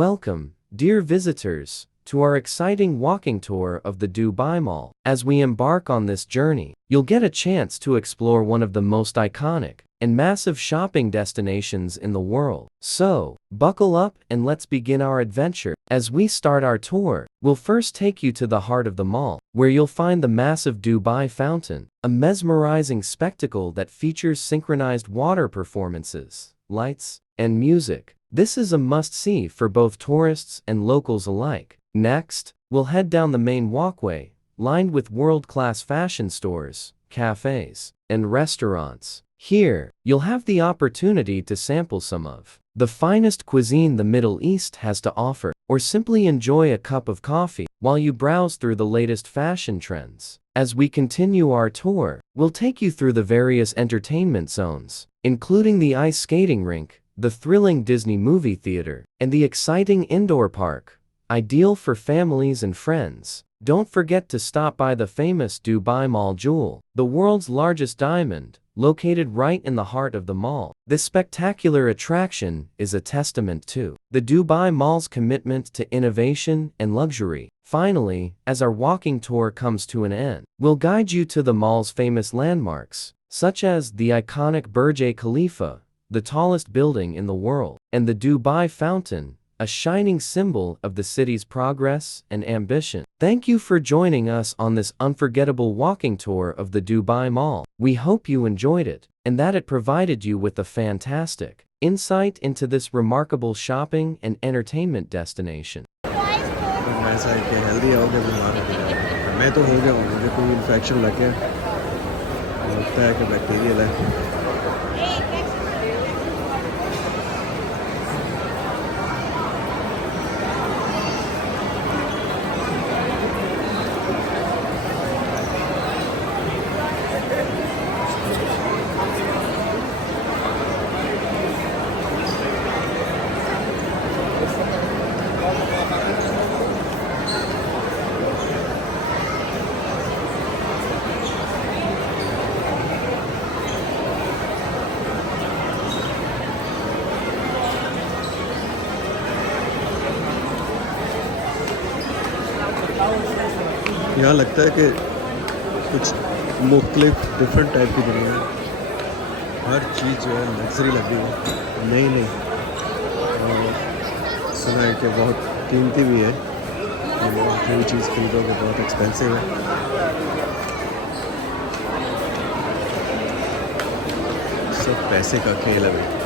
Welcome, dear visitors, to our exciting walking tour of the Dubai Mall. As we embark on this journey, you'll get a chance to explore one of the most iconic and massive shopping destinations in the world. So, buckle up and let's begin our adventure. As we start our tour, we'll first take you to the heart of the mall, where you'll find the massive Dubai Fountain, a mesmerizing spectacle that features synchronized water performances, lights, and music. This is a must-see for both tourists and locals alike. Next, we'll head down the main walkway, lined with world-class fashion stores, cafes, and restaurants. Here, you'll have the opportunity to sample some of the finest cuisine the Middle East has to offer, or simply enjoy a cup of coffee while you browse through the latest fashion trends. As we continue our tour, we'll take you through the various entertainment zones, including the ice skating rink, the thrilling Disney movie theater, and the exciting indoor park, ideal for families and friends. Don't forget to stop by the famous Dubai Mall Jewel, the world's largest diamond, located right in the heart of the mall. This spectacular attraction is a testament to the Dubai Mall's commitment to innovation and luxury. Finally, as our walking tour comes to an end, we'll guide you to the mall's famous landmarks, such as the iconic Burj Khalifa, the tallest building in the world, and the Dubai Fountain, a shining symbol of the city's progress and ambition. Thank you for joining us on this unforgettable walking tour of the Dubai Mall. We hope you enjoyed it, and that it provided you with a fantastic insight into this remarkable shopping and entertainment destination. ऐसा है कि healthy आओगे बीमार हो जाओगे। मैं तो हो गया हूँ, मुझे कोई इन्फेक्शन लग गया, लगता है कि बैक्टीरियल है। यहाँ लगता है कि कुछ मुख्तलिफ डिफरेंट टाइप की दुनिया है। हर चीज़ जो है लग्जरी लग रही है, नई और सुना है कि बहुत कीमती भी है। कोई चीज़ खरीदोगे बहुत एक्सपेंसिव है। सब पैसे का खेल है भाई।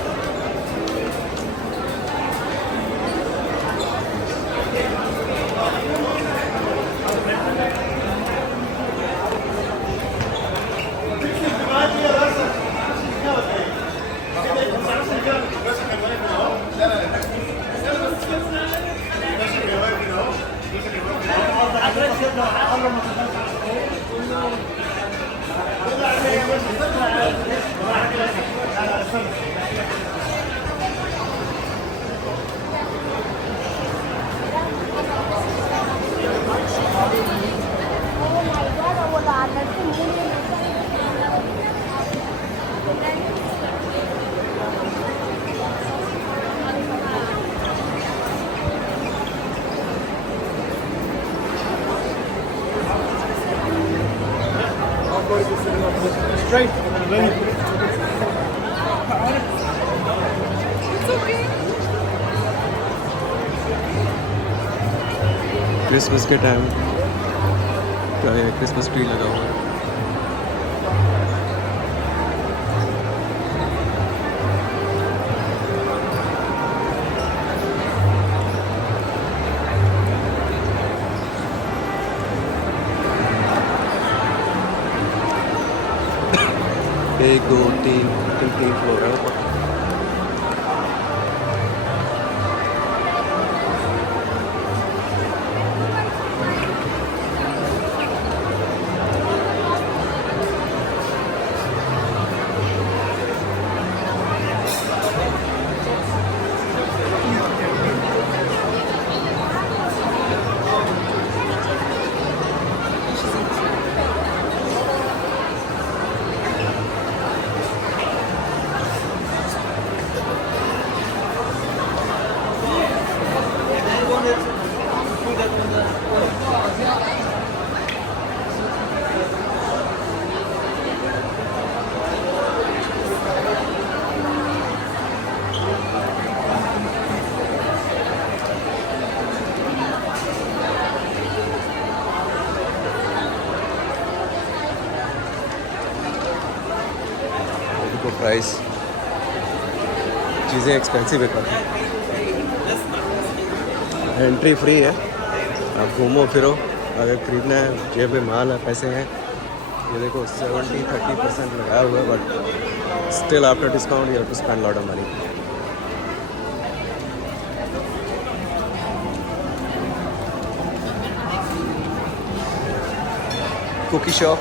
Straight. क्रिसमस के टाइम क्या है, क्रिसमस ट्री लगा हुआ है। एक दो तीन फ्लोर है ऊपर। आपको प्राइस चीज़ें एक्सपेंसिव है काफ़ी। एंट्री फ्री है, आप घूमो फिरो, अगर ख़रीदना है, जेब में माल है, पैसे हैं। ये देखो 70-30% लगाया हुआ है, but still after discount you have to spend lot of money. Cookie shop,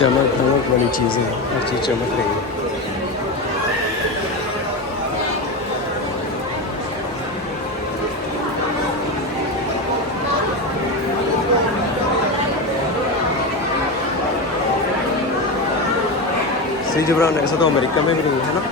चमक धमक वाली चीज़ें, हर चीज़ चमक रही है। 𝐶 ऐसा तो अमेरिका में भी नहीं है ना।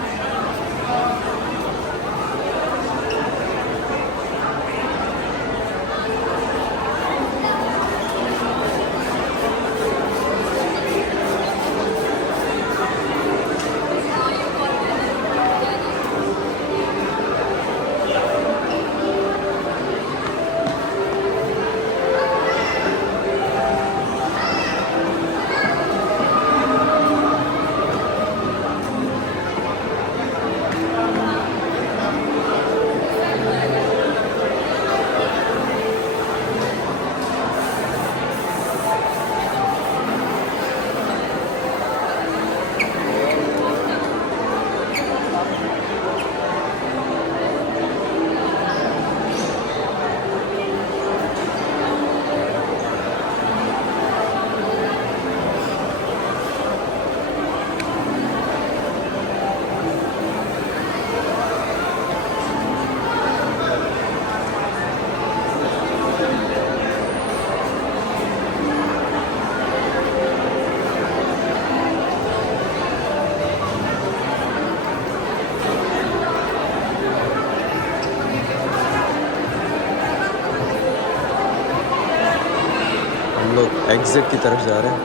हम लोग एग्जिट की तरफ जा रहे हैं।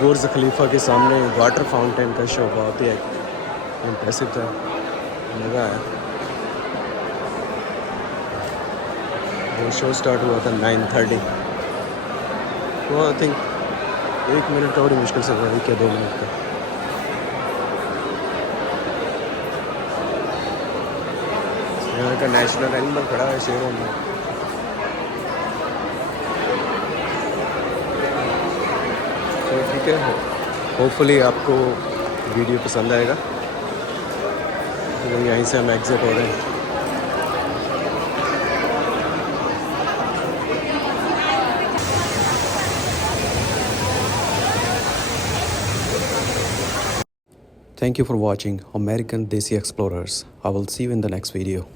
बुर्ज खलीफा के सामने वाटर फाउंटेन का शो बहुत ही इम्प्रेसिव था, मज़ा आया। वो शो स्टार्ट हुआ था 9:30, वो आई थिंक 1 मिनट और मुश्किल से हुआ, 1 या 2 मिनट का। यहाँ का नेशनल एनिमल खड़ा है, शेरों में। तो ठीक है, होपफुली आपको वीडियो पसंद आएगा। तो यहीं से हम एग्जिट हो रहे हैं। Thank you for watching American Desi Explorers. I will see you in the next video.